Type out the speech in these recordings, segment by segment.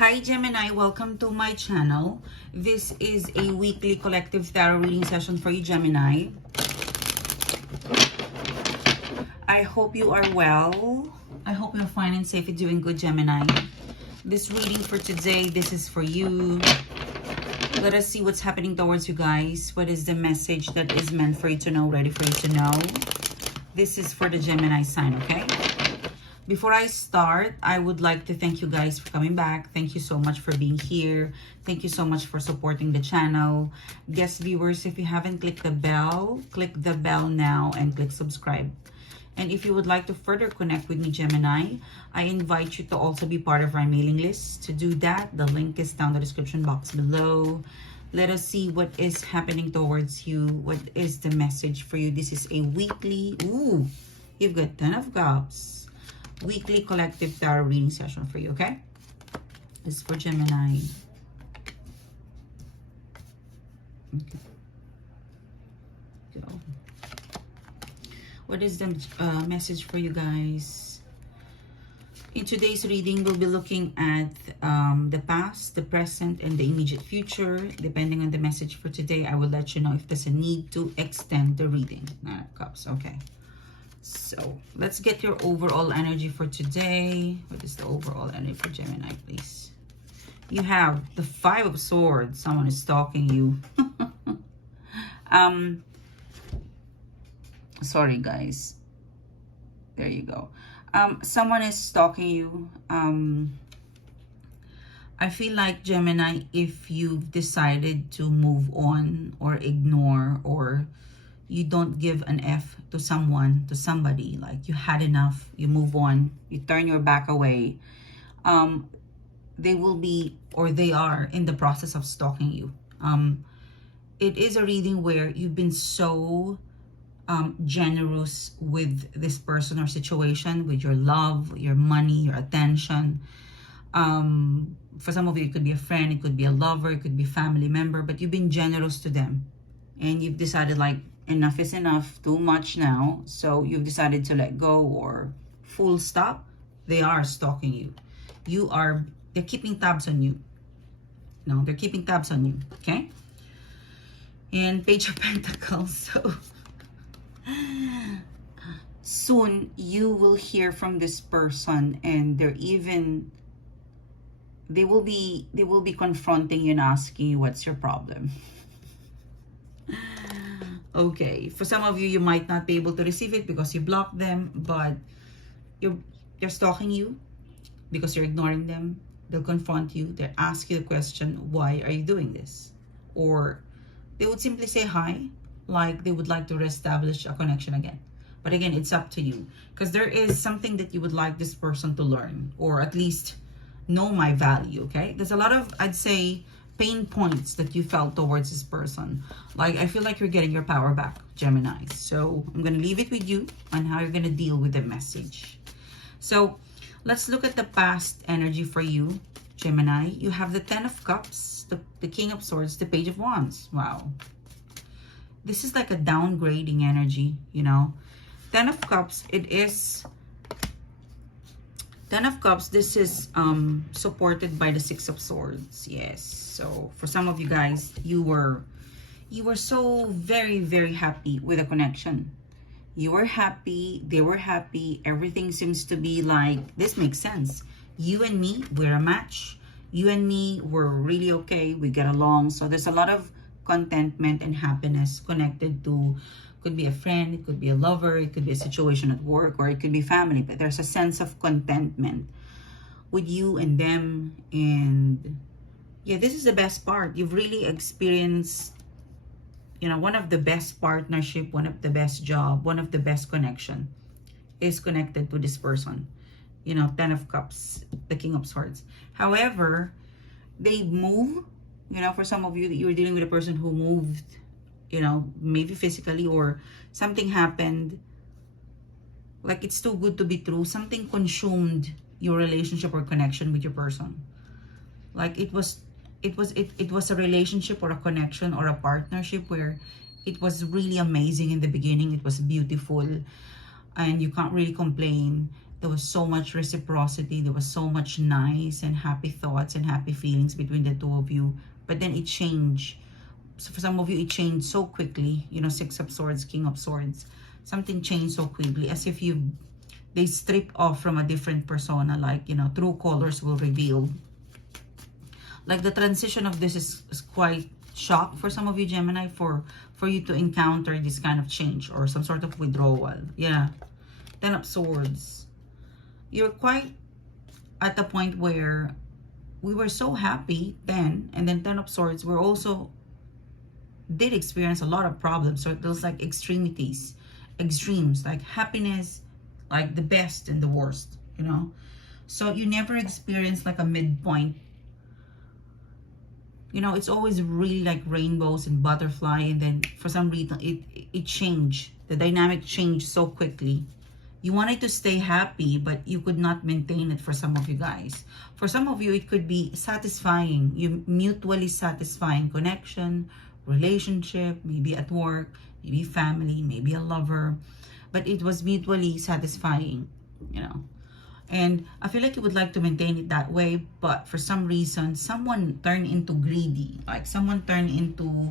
Hi Gemini, welcome to my channel. This is a weekly collective tarot reading session for you, Gemini. I hope you are well. I hope you're fine and safe and doing good, Gemini. This reading for today, this is for you. Let us see what's happening towards you guys. What is the message that is meant for you to know, ready for you to know? This is for the Gemini sign, okay? Before I start, I would like to thank you guys for coming back. Thank you so much for being here. Thank you so much for supporting the channel. Guest viewers, if you haven't clicked the bell, click the bell now and click subscribe. And if you would like to further connect with me, Gemini, I invite you to also be part of our mailing list. To do that, the link is down the description box below. Let us see what is happening towards you. What is the message for you? This is a weekly, you've got 10 of Cups. Weekly collective tarot reading session for you, okay? This is for Gemini. Okay. Go. What is the message for you guys? In today's reading, we'll be looking at the past, the present, and the immediate future. Depending on the message for today, I will let you know if there's a need to extend the reading. 9 of Cups, okay. So, let's get your overall energy for today. What is the overall energy for Gemini, please? You have the 5 of Swords. Someone is stalking you. Sorry, guys. There you go. Someone is stalking you. I feel like, Gemini, if you've decided to move on or ignore, or you don't give an F to someone, to somebody, like you had enough, you move on, you turn your back away, they will be, or they are in the process of stalking you. It is a reading where you've been so generous with this person or situation, with your love, your money, your attention. For some of you, it could be a friend, it could be a lover, it could be a family member, but you've been generous to them. And you've decided, like, enough is enough, too much now. So you've decided to let go, or full stop. They are stalking you. They're keeping tabs on you. No, they're keeping tabs on you, okay? And Page of Pentacles. So soon you will hear from this person, and they will be confronting you and asking you, what's your problem? Okay, for some of you, you might not be able to receive it because you blocked them, but they're stalking you because you're ignoring them. They'll confront you. They'll ask you the question, why are you doing this? Or they would simply say hi, like they would like to reestablish a connection again. But again, it's up to you, because there is something that you would like this person to learn, or at least know my value, okay? There's a lot of, I'd say, pain points that you felt towards this person. Like, I feel like you're getting your power back, Gemini. So I'm going to leave it with you on how you're going to deal with the message. So let's look at the past energy for you, Gemini. You have the 10 of Cups, the King of Swords, the Page of Wands. Wow. This is like a downgrading energy, you know. 10 of Cups, it is... 10 of Cups, this is supported by the 6 of Swords. Yes. So for some of you guys, you were so very, very happy with a connection. You were happy, they were happy. Everything seems to be like, this makes sense. You and me, we're a match. You and me, we're really okay. We get along. So there's a lot of contentment and happiness connected to, could be a friend, it could be a lover, it could be a situation at work, or it could be family. But there's a sense of contentment with you and them. And yeah, this is the best part. You've really experienced, you know, one of the best partnership, one of the best job, one of the best connection is connected to this person. You know, 10 of Cups, the King of Swords. However, they move, you know, for some of you, that you're dealing with a person who moved, you know, maybe physically, or something happened. Like, it's too good to be true. Something consumed your relationship or connection with your person. Like, it was a relationship or a connection or a partnership where it was really amazing in the beginning. It was beautiful and you can't really complain. There was so much reciprocity. There was so much nice and happy thoughts and happy feelings between the two of you. But then it changed. So for some of you, it changed so quickly. You know, Six of Swords, King of Swords. Something changed so quickly, as if they stripped off from a different persona. Like, you know, true colors will reveal. Like the transition of this is quite shock for some of you, Gemini, for you to encounter this kind of change or some sort of withdrawal. Yeah. Ten of Swords. You're quite at the point where we were so happy then, and then Ten of Swords, we're also did experience a lot of problems. So it was like extremities, extremes, like happiness, like the best and the worst, you know. So you never experience like a midpoint. You know, it's always really like rainbows and butterfly, and then for some reason it changed. The dynamic changed so quickly. You wanted to stay happy, but you could not maintain it for some of you guys. For some of you, it could be satisfying. You mutually satisfying connection, relationship, maybe at work, maybe family, maybe a lover. But it was mutually satisfying, you know. And I feel like you would like to maintain it that way, but for some reason, someone turned into greedy. Like someone turned into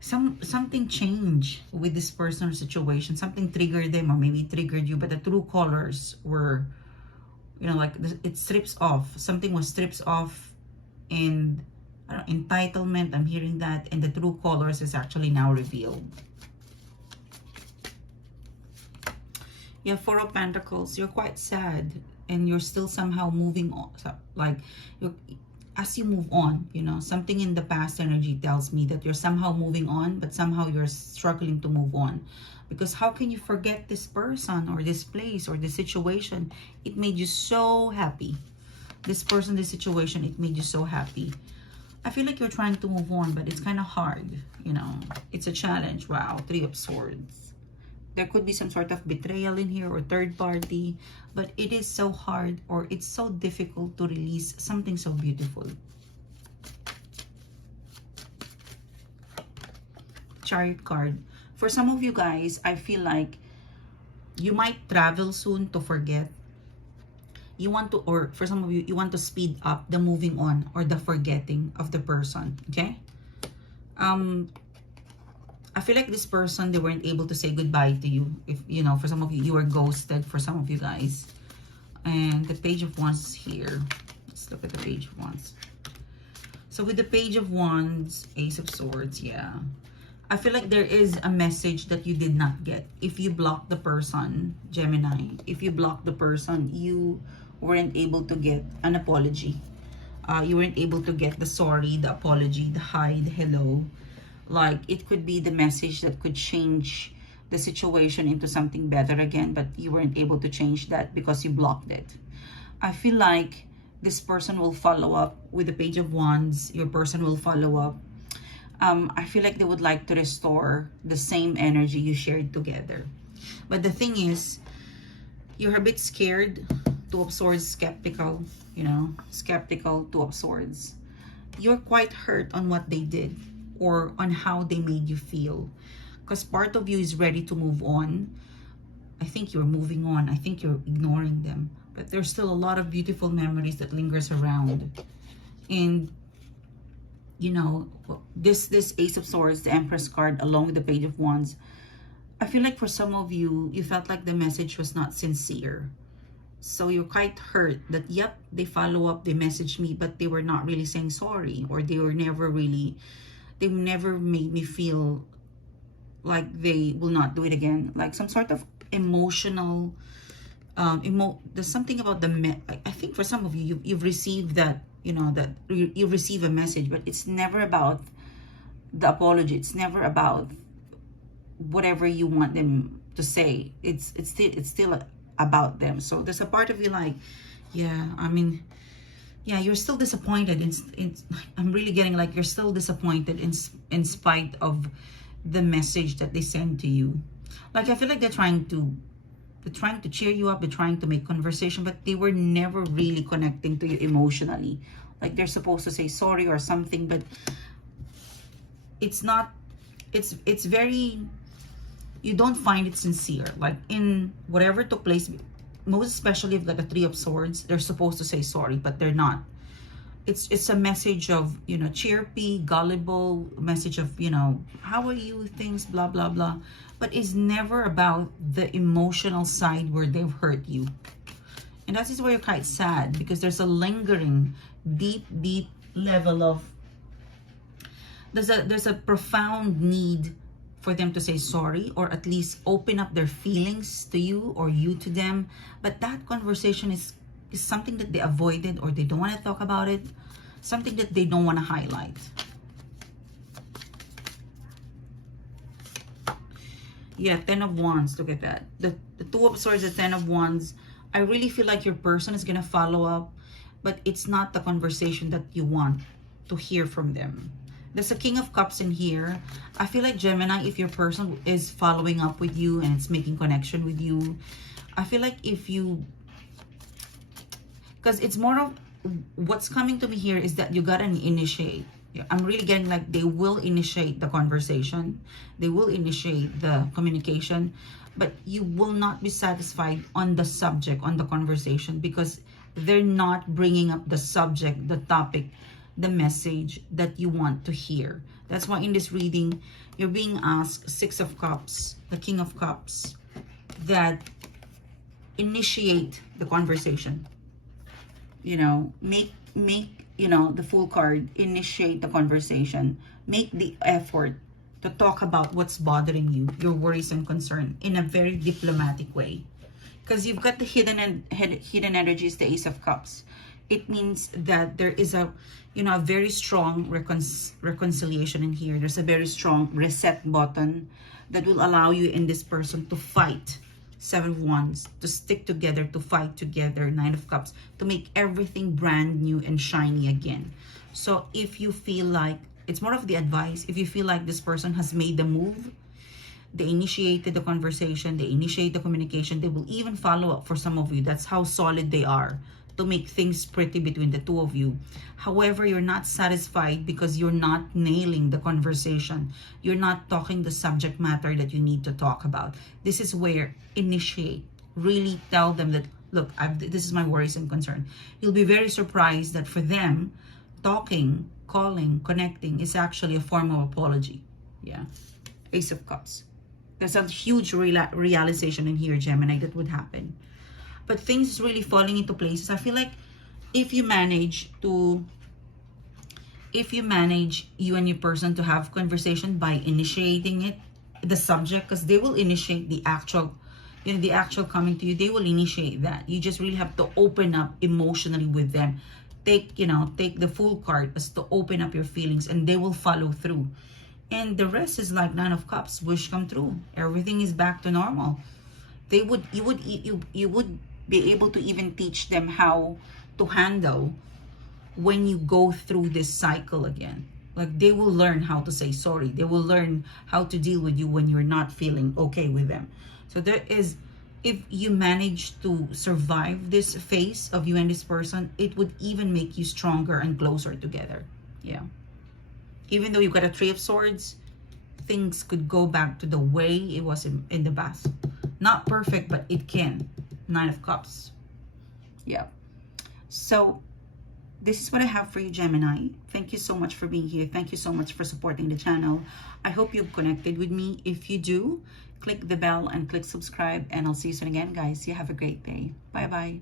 something changed with this person or situation. Something triggered them, or maybe triggered you, but the true colors were, you know, like it strips off. Something was stripped off, and I don't know, entitlement, I'm hearing that, and the true colors is actually now revealed. Yeah, Four of Pentacles, you're quite sad, and you're still somehow moving on. Like, as you move on, you know, something in the past energy tells me that you're somehow moving on, but somehow you're struggling to move on. Because how can you forget this person or this place or this situation? It made you so happy. This person, this situation, it made you so happy. I feel like you're trying to move on, but it's kind of hard, you know. It's a challenge. Wow, Three of Swords. There could be some sort of betrayal in here or third party, but it is so hard, or it's so difficult to release something so beautiful. Chariot card. For some of you guys, I feel like you might travel soon to forget. You want to, or for some of you, you want to speed up the moving on or the forgetting of the person, okay? I feel like this person, they weren't able to say goodbye to you. If, you know, for some of you, you were ghosted for some of you guys. And the Page of Wands here. Let's look at the Page of Wands. So with the Page of Wands, Ace of Swords, yeah. I feel like there is a message that you did not get. If you block the person, Gemini, if you block the person, you weren't able to get an apology. You weren't able to get the sorry, the apology, the hi, the hello. Like, it could be the message that could change the situation into something better again, but you weren't able to change that because you blocked it. I feel like this person will follow up with the Page of Wands. Your person will follow up. I feel like they would like to restore the same energy you shared together. But the thing is, you're a bit scared. Two of Swords, skeptical, you know, skeptical, Two of Swords. You're quite hurt on what they did, or on how they made you feel, because part of you is ready to move on. I think you're moving on. I think you're ignoring them, but there's still a lot of beautiful memories that lingers around. And you know, this Ace of Swords, the Empress card, along with the Page of Wands, I feel like for some of you, you felt like the message was not sincere. So you're quite hurt that, yep, they follow up, they message me, but they were not really saying sorry, or they were never really, they never made me feel like they will not do it again. Like some sort of emotional, there's something about I think for some of you, you've received that, you know, that you receive a message, but it's never about the apology. It's never about whatever you want them to say. It's still about them. So there's a part of you like, yeah, I mean, yeah, you're still disappointed. I'm really getting like you're still disappointed in spite of the message that they send to you. Like, I feel like they're trying to cheer you up, they're trying to make conversation, but they were never really connecting to you emotionally. Like, they're supposed to say sorry or something, but it's not, it's very, you don't find it sincere. Like, in whatever took place most especially if like a Three of Swords, they're supposed to say sorry, but they're not. It's a message of, you know, chirpy, gullible message of, you know, how are you, things, blah, blah, blah. But it's never about the emotional side where they've hurt you. And that is why you're quite sad, because there's a lingering, deep, deep level of, there's a profound need for them to say sorry, or at least open up their feelings to you, or you to them. But that conversation is something that they avoided, or they don't want to talk about it, something that they don't want to highlight. Yeah, Ten of Wands, look at that. The Two of Swords, the Ten of Wands. I really feel like your person is going to follow up, but it's not the conversation that you want to hear from them. There's a King of Cups in here. I feel like, Gemini, if your person is following up with you and it's making connection with you, I feel like if you, because it's more of, what's coming to me here is that you gotta initiate. I'm really getting like they will initiate the conversation, they will initiate the communication, but you will not be satisfied on the subject, on the conversation, because they're not bringing up the subject, the topic, the message that you want to hear. That's why in this reading, you're being asked, Six of Cups, the King of Cups, that initiate the conversation. You know, make, you know, the Fool card, initiate the conversation. Make the effort to talk about what's bothering you, your worries and concern, in a very diplomatic way. Because you've got the hidden energies, the Ace of Cups. It means that there is a, you know, a very strong reconciliation in here. There's a very strong reset button that will allow you and this person to fight. Seven of Wands, to stick together, to fight together. Nine of Cups, to make everything brand new and shiny again. So if you feel like, it's more of the advice, if you feel like this person has made the move, they initiated the conversation, they initiate the communication, they will even follow up for some of you. That's how solid they are to make things pretty between the two of you. However, you're not satisfied because you're not nailing the conversation. You're not talking the subject matter that you need to talk about. This is where initiate. Really tell them that, look, this is my worries and concern. You'll be very surprised that for them, talking, calling, connecting is actually a form of apology. Yeah. Ace of Cups. There's a huge realization in here, Gemini, that would happen. But things is really falling into places. I feel like if you manage, you and your person to have conversation by initiating it, the subject, because they will initiate the actual, you know, the actual coming to you, they will initiate that. You just really have to open up emotionally with them. Take the Fool card as to open up your feelings, and they will follow through. And the rest is like Nine of Cups, wish come true. Everything is back to normal. You would be able to even teach them how to handle when you go through this cycle again. Like, they will learn how to say sorry. They will learn how to deal with you when you're not feeling okay with them. So there is, if you manage to survive this phase of you and this person, it would even make you stronger and closer together. Yeah. Even though you've got a Three of Swords, things could go back to the way it was in the past. Not perfect, but it can. Nine of Cups. Yeah. So this is what I have for you, Gemini. Thank you so much for being here. Thank you so much for supporting the channel. I hope you've connected with me. If you do, click the bell and click subscribe, and I'll see you soon again, guys. You have a great day. Bye-bye.